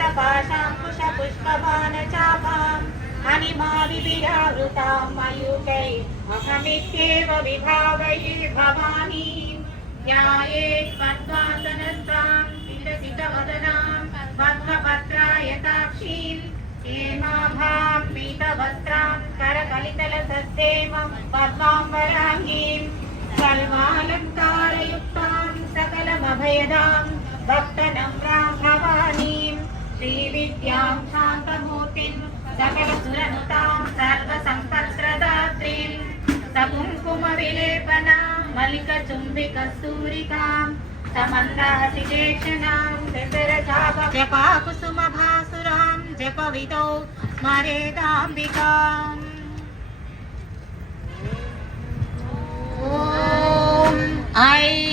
श्वेतपाशाङ्कुशपुष्पबाणचापाम् अनिमाविभिरावृतां मयूकै अहमित्येव विभावये भवानी न्याये पद्मासनस्तां विलसितवदनां पद्मपत्रायताक्षीम् हेमाभां पीतवस्त्रां करकलितलसस्तेमं पद्माम्बराङ्गीं सर्वालङ्कारयुक्तां सकलमभयदां श्रीविद्यां शान्तमूर्तिं सकलसुरनुतां सर्वसम्पत्प्रदात्रीं सकुङ्कुमविलेपनां मलिकचुम्बिकस्तूरिकां समन्दासिजेक्षणां जपाकुसुमभासुरां जपविदौ स्मरेदाम्बिकाम् ॐ ऐं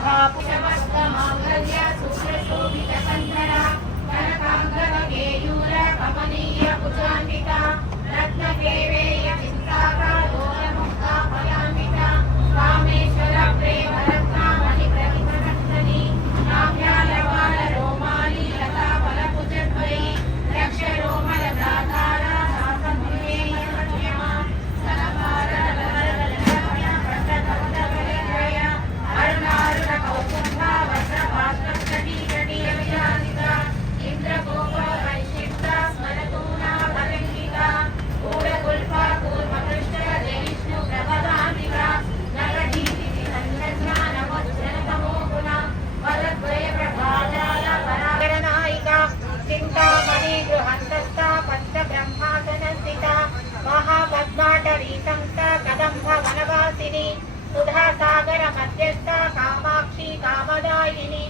विचारुणप्रभा पुषमस्तमाङ्गल्य శాంతిని బుధాసాగర మధ్యస్థ కామాక్షి కామదాయిని